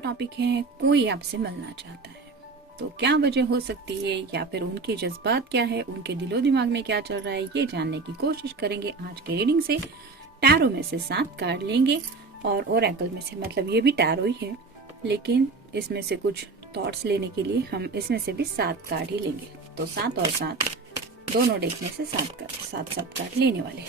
Topic है, कोई आपसे मिलना चाहता है, तो क्या वजह हो सकती है या फिर उनके जज्बात क्या है, उनके दिलो दिमाग में क्या चल रहा है, ये जानने की कोशिश करेंगे आज के रीडिंग से। टैरो में से 7 कार्ड लेंगे और ओरेकल में से, मतलब ये भी टैरो ही है, लेकिन इसमें से कुछ थॉट्स लेने के लिए हम इसमें से भी 7 कार्ड ही लेंगे। तो 7 और 7 दोनों डेक में से 7 कार्ड लेने वाले हैं।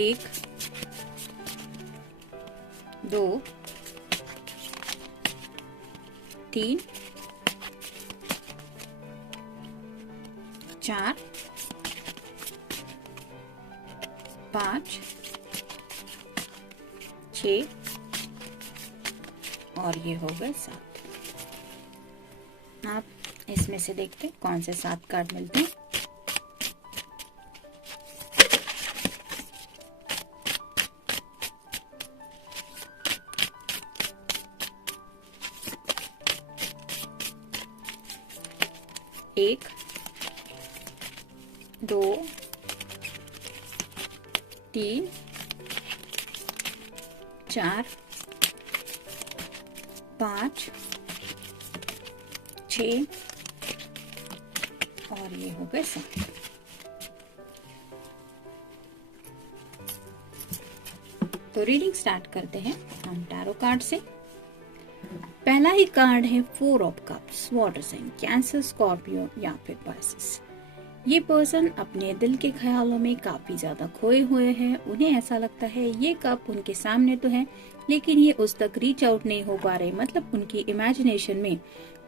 एक, दो, तीन, 4, 5, 6 और ये हो गए 7। आप इसमें से देखते हैं कौन से 7 कार्ड मिलते हैं। एक, दो, तीन, 4, 5, 6 और ये हो गए 7। तो रीडिंग स्टार्ट करते हैं हम टैरो कार्ड से। पहला ही कार्ड है 4 of cups, water sign, Cancer, Scorpio या फिर पाइसेस। ये पर्सन अपने दिल के ख्यालों में काफी ज्यादा खोए हुए हैं। उन्हें ऐसा लगता है ये कप उनके सामने तो है, लेकिन ये उस तक रीच आउट नहीं हो पा रहे। मतलब उनकी इमेजिनेशन में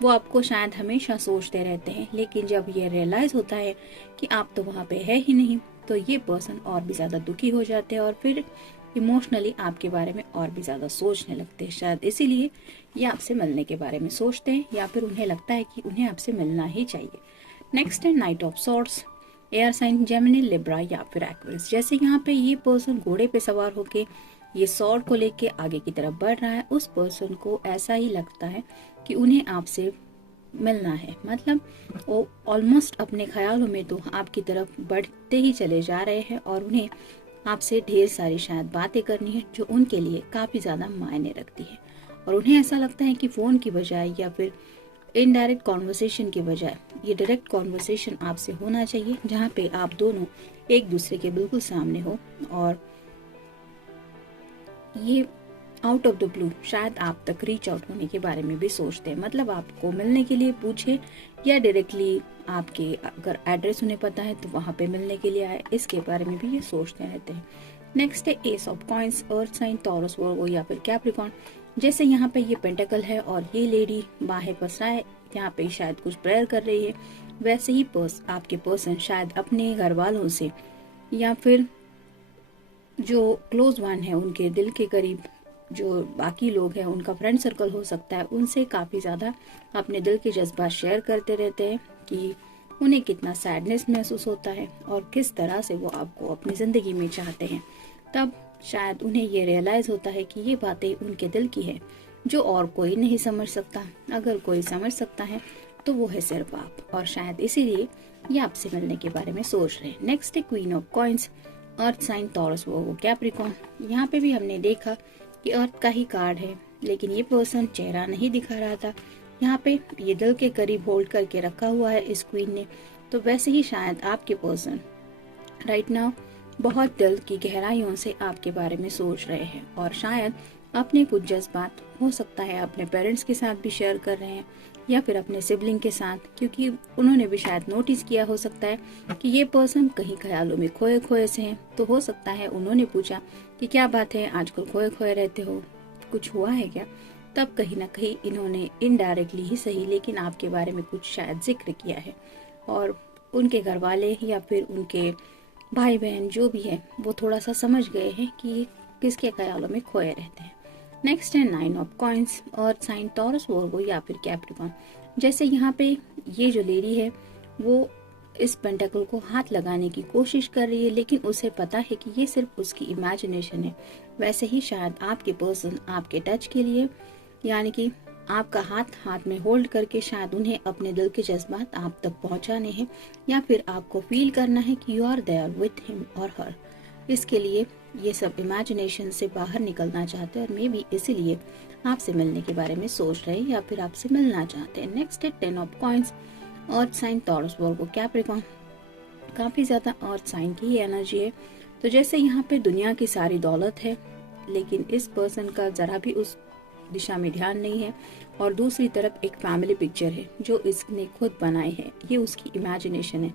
वो आपको शायद हमेशा सोचते रहते हैं, लेकिन जब ये रियलाइज होता है कि आप तो वहाँ पे है ही नहीं, तो ये पर्सन और भी ज्यादा दुखी हो जाते हैं और फिर इमोशनली आपके बारे में और भी ज्यादा सोचने लगते हैं। शायद इसीलिए ये आपसे मिलने के बारे में सोचते हैं, या फिर उन्हें लगता है कि उन्हें आपसे मिलना ही चाहिए। नेक्स्ट है knight of swords, air sign, Gemini, Libra या फिर एक्वेरियस। जैसे यहाँ पे ये पर्सन घोड़े पे सवार होके ये सॉर्ड को लेके आगे की तरफ बढ़ रहा है, उस पर्सन को ऐसा ही लगता है कि उन्हें आपसे मिलना है। मतलब वो ऑलमोस्ट अपने ख्यालों में तो आपकी तरफ बढ़ते ही चले जा रहे हैं और उन्हें आपसे ढेर सारी शायद बातें करनी है जो उनके लिए काफी ज्यादा मायने रखती है। और उन्हें ऐसा लगता है कि फोन की बजाय या फिर इनडायरेक्ट कॉन्वर्सेशन की बजाय ये डायरेक्ट कॉन्वर्सेशन आपसे होना चाहिए, जहाँ पे आप दोनों एक दूसरे के बिल्कुल सामने हो। और ये आउट ऑफ द ब्लू शायद आप तक रीच आउट होने के बारे में भी सोचते हैं। मतलब आपको मिलने के लिए पूछे या डायरेक्टली आपके अगर एड्रेस उन्हें पता है तो वहां पे मिलने के लिए आए, इसके बारे में भी ये सोचते रहते हैं। नेक्स्ट है ace of coins, earth sign, Taurus, Virgo या फिर कैप्रिकॉर्न। जैसे यहाँ पे ये पेंटिकल है और ये लेडी बाहें पसराए यहाँ पे शायद कुछ प्रेयर कर रही है, वैसे ही आपके पर्सन शायद अपने घर वालों से या फिर जो क्लोज वन है, उनके दिल के करीब जो बाकी लोग हैं, उनका फ्रेंड सर्कल हो सकता है, उनसे काफी ज्यादा अपने दिल के जज्बात शेयर करते रहते हैं कि उन्हें कितना सैडनेस महसूस होता है और किस तरह से वो आपको अपनी जिंदगी में चाहते हैं। तब शायद उन्हें ये रियलाइज होता है कि ये बातें उनके दिल की है, जो और कोई नहीं समझ सकता। अगर कोई समझ सकता है तो वो है सिर्फ आप, और शायद इसीलिए ये आपसे मिलने के बारे में सोच रहे हैं। नेक्स्ट है queen of coins, earth sign, Taurus, Virgo, Capricorn. यहाँ पे भी हमने देखा कि अर्थ का ही कार्ड है, लेकिन ये पर्सन चेहरा नहीं दिखा रहा था। यहाँ पे ये दिल के करीब होल्ड करके रखा हुआ है इस क्वीन ने। तो वैसे ही शायद आपके पर्सन राइट नाउ बहुत दिल की गहराइयों से आपके बारे में सोच रहे हैं, और शायद अपने कुछ जज्बात हो सकता है अपने पेरेंट्स के साथ भी शेयर कर रहे हैं या फिर अपने सिबलिंग के साथ, क्योंकि उन्होंने भी शायद नोटिस किया हो सकता है कि ये पर्सन कहीं ख्यालों में खोए खोए से हैं। तो हो सकता है उन्होंने पूछा कि क्या बात है, आजकल खोए खोए रहते हो, कुछ हुआ है क्या। तब कहीं ना कहीं इन्होंने इनडायरेक्टली ही सही, लेकिन आपके बारे में कुछ शायद जिक्र किया है, और उनके घर वाले या फिर उनके भाई बहन जो भी है वो थोड़ा सा समझ गए हैं कि किसके ख्यालों में खोए रहते हैं। नेक्स्ट है 9 of coins, earth sign, Taurus, Virgo या फिर कैप्रिकॉर्न। जैसे यहाँ पे ये जो लेडी है वो इस पेंटाकल को हाथ लगाने की कोशिश कर रही है, लेकिन उसे पता है कि ये सिर्फ उसकी इमेजिनेशन है। वैसे ही शायद आपके पर्सन आपके टच के लिए, यानी कि आपका हाथ हाथ में होल्ड करके शायद उन्हें अपने दिल के जज्बात आप तक पहुंचाने हैं, या फिर आपको फील करना है कि you are there with him और हर। इसके लिए ये सब इमेजिनेशन से बाहर निकलना चाहते हैं और मे बी इसीलिए आपसे मिलने के बारे में सोच रहे हैं या फिर आपसे मिलना चाहते हैं। नेक्स्ट है 10 of coins, earth sign, Taurus, Virgo, Capricorn. काफी ज्यादा अर्थ साइन की एनर्जी है। तो जैसे यहाँ पे दुनिया की सारी दौलत है, लेकिन इस पर्सन का जरा भी उस दिशा में ध्यान नहीं है, और दूसरी तरफ एक फैमिली पिक्चर है जो इसने खुद बनाई है, ये उसकी इमेजिनेशन है।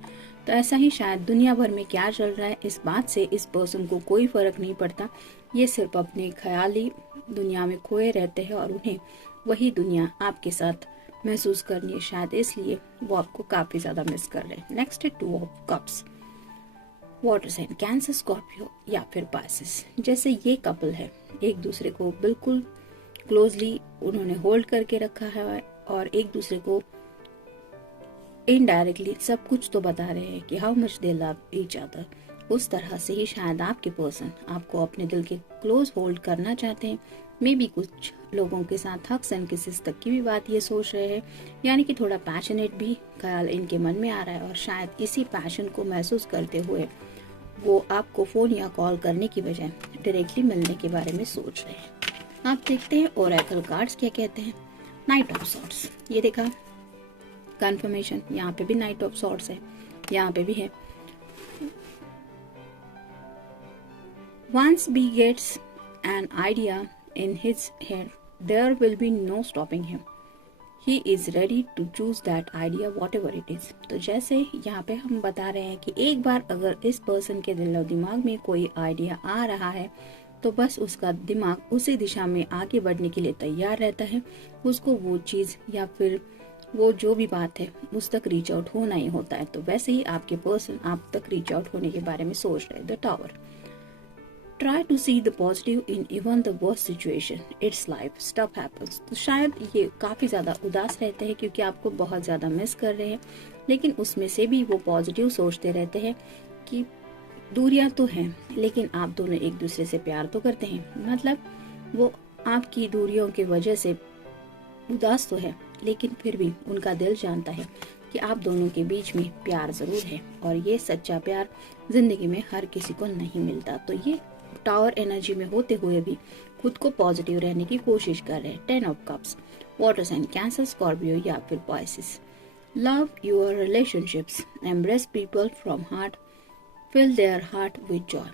तो ऐसा ही शायद दुनिया भर में क्या चल रहा है इस बात से इस पर्सन को कोई फर्क नहीं पड़ता। ये सिर्फ अपने ख्याली दुनिया में खोए रहते हैं और उन्हें वही दुनिया आपके साथ महसूस करनी है, शायद इसलिए वो आपको काफी ज्यादा मिस कर रहे हैं। नेक्स्ट है 2 of cups, water sign, Cancer, Scorpio या फिर पाइसेस। जैसे ये कपल है, एक दूसरे को बिल्कुल क्लोजली उन्होंने होल्ड करके रखा है और एक दूसरे को इनडायरेक्टली सब कुछ तो बता रहे हैं कि how much they love each other. उस तरह से ही शायद आपके पर्सन आपको अपने दिल के क्लोज होल्ड करना चाहते हैं। मे बी कुछ लोगों के साथ हक्स एंड किसेस तक की भी बात ये सोच रहे हैं, यानी कि थोड़ा पैशनेट भी ख्याल इनके मन में आ रहा है, और शायद इसी पैशन को महसूस करते हुए वो आपको फोन या कॉल करने की बजाय डायरेक्टली मिलने के बारे में सोच रहे हैं। आप देखते हैं ओरेकल कार्ड्स क्या कहते हैं। नाइट ऑफ सॉर्ड्स, ये देखा कंफर्मेशन, यहाँ पे भी नाइट ऑफ सॉर्ड्स है, यहाँ पे भी है। Once B gets an idea in his head, there will be no stopping him. He is ready to choose that idea whatever it is. तो जैसे यहाँ पे हम बता रहे हैं कि एक बार अगर इस पर्सन के दिल और दिमाग में कोई आइडिया आ रहा है तो बस उसका दिमाग उसी दिशा में आगे बढ़ने के लिए तैयार रहता है। उसको वो चीज या फिर वो जो भी बात है उस तक रीच आउट होना ही होता है। तो वैसे ही आपके पर्सन आप तक रीच आउट होने के बारे में सोच रहे हैं। The tower, try to see the positive in even the worst situation, it's life, stuff happens. तो शायद ये काफी ज्यादा उदास रहते हैं क्योंकि आपको बहुत ज्यादा मिस कर रहे हैं, लेकिन उसमें से भी वो पॉजिटिव सोचते रहते हैं कि दूरियां तो हैं लेकिन आप दोनों एक दूसरे से प्यार तो करते हैं। मतलब वो आपकी दूरियों की वजह से उदास तो है, लेकिन फिर भी उनका दिल जानता है कि आप दोनों के बीच में प्यार जरूर है, और ये सच्चा प्यार जिंदगी में हर किसी को नहीं मिलता। तो ये टावर एनर्जी में होते हुए भी खुद को पॉजिटिव रहने की कोशिश कर रहे हैं। 10 of cups, water sign, Cancer, Scorpio या फिर Pisces. Love your relationships, embrace people from heart, fill their heart with joy.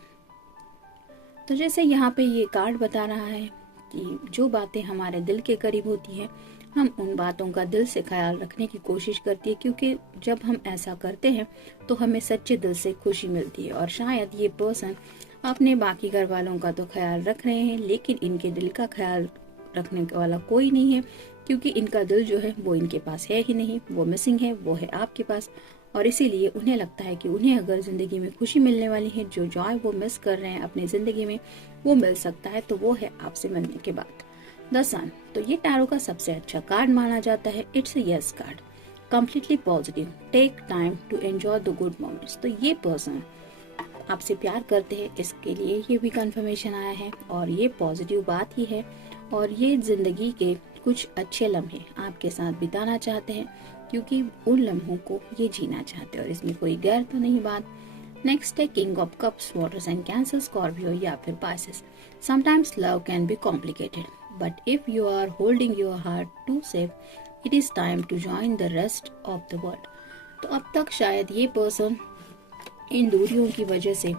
तो जैसे यहाँ पे ये कार्ड बता रहा है कि जो बातें हमारे दिल के करीब होती हैं, हम उन बातों का दिल से ख्याल रखने की कोशिश करती है, क्योंकि जब हम ऐसा करते हैं तो हमें सच्चे दिल से खुशी मिलती है। और शायद ये पर्सन अपने बाकी घर वालों का तो ख्याल रख रहे हैं, लेकिन इनके दिल का ख्याल रखने वाला कोई नहीं है, क्योंकि इनका दिल जो है वो इनके पास है ही नहीं, वो मिसिंग है, वो है आपके पास। और इसीलिए उन्हें लगता है कि उन्हें अगर जिंदगी में खुशी मिलने वाली है, जो जॉय वो मिस कर रहे हैं अपनी जिंदगी में, वो मिल सकता है, तो वो है आपसे मिलने के बाद। द सन, तो ये टैरो का सबसे अच्छा कार्ड माना जाता है। It's a yes card, completely positive, take time to enjoy the good moments. तो ये पर्सन आपसे प्यार करते हैं, इसके लिए ये भी कंफर्मेशन आया है, और ये पॉजिटिव बात ही है, और ये जिंदगी के कुछ अच्छे लम्हे आपके साथ बिताना चाहते हैं, क्योंकि उन लम्हों को ये जीना चाहते हैं, और इसमें कोई गैर तो नहीं बात। नेक्स्ट है king of cups, water sign, Cancer, Scorpio या फिर Pisces. Sometimes love can be complicated, but if you are holding your heart too safe, it is time to join the rest of the world. तो अब तक शायद ये person in दूरियों की वजह से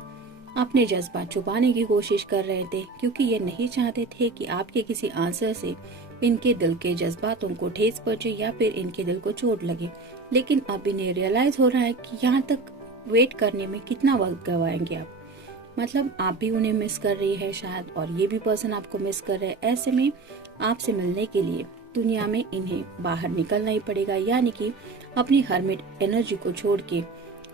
अपने जज्बात छुपाने की कोशिश कर रहे थे, क्योंकि ये नहीं चाहते थे कि आपके किसी आंसर से इनके दिल के जज्बातों को ठेस पहुंचे या फिर इनके दिल को चोट लगे। लेकिन अब इन्हें रियलाइज हो रहा है कि यहाँ तक वेट करने में कितना वक्त गवाएंगे आप। मतलब आप भी उन्हें मिस कर रही है शायद, और ये भी पर्सन आपको मिस कर रहे हैं। ऐसे में आपसे मिलने के लिए दुनिया में इन्हें बाहर निकलना ही पड़ेगा, यानी कि अपनी हर्मिट एनर्जी को छोड़ के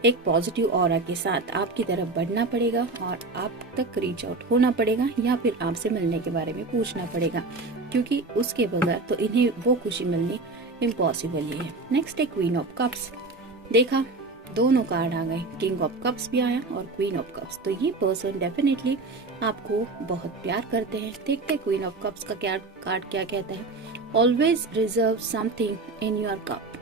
एक पॉजिटिव ऑरा के साथ आपकी तरफ बढ़ना पड़ेगा, और आप तक रीच आउट होना पड़ेगा, या फिर आपसे मिलने के बारे में पूछना पड़ेगा, क्योंकि उसके बगैर तो इन्हें वो खुशी मिलनी इम्पॉसिबल ही है। नेक्स्ट है क्वीन ऑफ कप्स। देखा दोनों कार्ड आ गए, किंग ऑफ कप्स भी आया और क्वीन ऑफ कप्स। तो ये पर्सन डेफिनेटली आपको बहुत प्यार करते हैं। देखते हैं क्वीन ऑफ कप्स का क्या कार्ड क्या कहता है। Always reserve something in your cup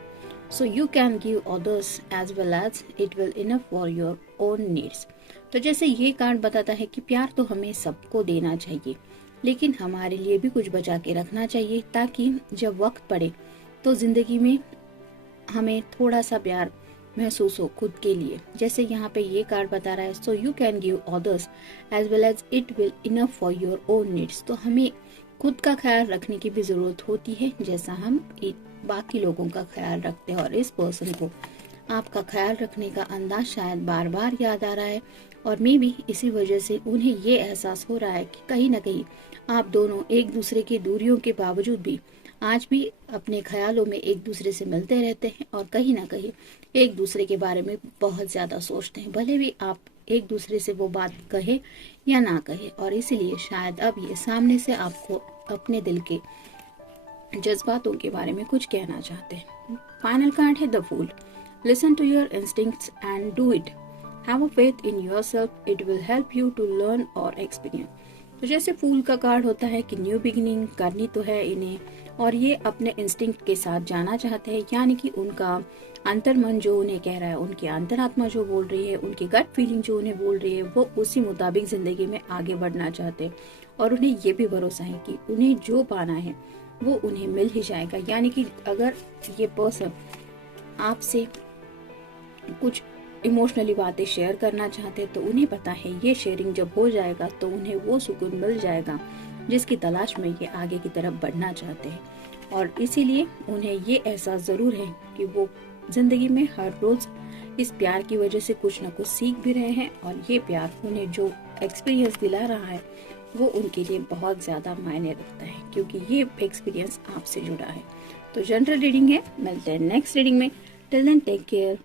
so you can give others as well as it will enough for your own needs. तो जैसे ये कार्ड बताता है कि प्यार तो हमें सबको देना चाहिए, लेकिन हमारे लिए भी कुछ बचा के रखना चाहिए, ताकि जब वक्त पड़े तो जिंदगी में हमें थोड़ा सा प्यार महसूस हो खुद के लिए। जैसे यहाँ पे ये कार्ड बता रहा है, so you can give others as well as it will enough for your own needs. तो हमें खुद का ख्याल रखने की भी जरूरत होती है, जैसा हम बाकी लोगों का ख्याल रखते हैं। और इस पर्सन को आपका ख्याल रखने का अंदाज शायद बार बार याद आ रहा है, और मे भी इसी वजह से उन्हें ये एहसास हो रहा है कि कहीं ना कहीं आप दोनों एक दूसरे की दूरियों के बावजूद भी आज भी अपने ख्यालों में एक दूसरे से मिलते रहते हैं, और कहीं ना कहीं एक दूसरे के बारे में बहुत ज्यादा सोचते हैं, भले भी आप एक दूसरे से वो बात कहे या ना कहे। और इसीलिए शायद अब ये सामने से आपको अपने दिल के जज्बातों के बारे में कुछ कहना चाहते हैं। फाइनल कार्ड है the fool. Listen to your instincts and do it. Have a faith in yourself, it will help you to learn और एक्सपीरियंस। तो जैसे फूल का कार्ड होता है कि न्यू बिगिनिंग करनी तो है इन्हें, और ये अपने इंस्टिंक्ट के साथ जाना चाहते हैं, यानी कि उनका अंतर्मन जो उन्हें कह रहा है, उनकी अंतरात्मा जो बोल रही है, उनकी गट फीलिंग जो उन्हें बोल रही है, वो उसी मुताबिक जिंदगी में आगे बढ़ना चाहते हैं। और उन्हें ये भी भरोसा है कि उन्हें जो पाना है वो उन्हें मिल ही जाएगा। यानी कि अगर ये पर्सन आपसे कुछ इमोशनली बातें शेयर करना चाहते हैं, तो उन्हें पता है ये शेयरिंग जब हो जाएगा तो उन्हें वो सुकून मिल जाएगा जिसकी तलाश में ये आगे की तरफ बढ़ना चाहते हैं। और इसीलिए उन्हें ये एहसास जरूर है कि वो जिंदगी में हर रोज इस प्यार की वजह से कुछ न कुछ सीख भी रहे हैं, और ये प्यार उन्हें जो एक्सपीरियंस दिला रहा है वो उनके लिए बहुत ज्यादा मायने रखता है, क्योंकि ये एक्सपीरियंस आपसे जुड़ा है। तो जनरल रीडिंग है, मिलते हैं नेक्स्ट रीडिंग में। Till then take care.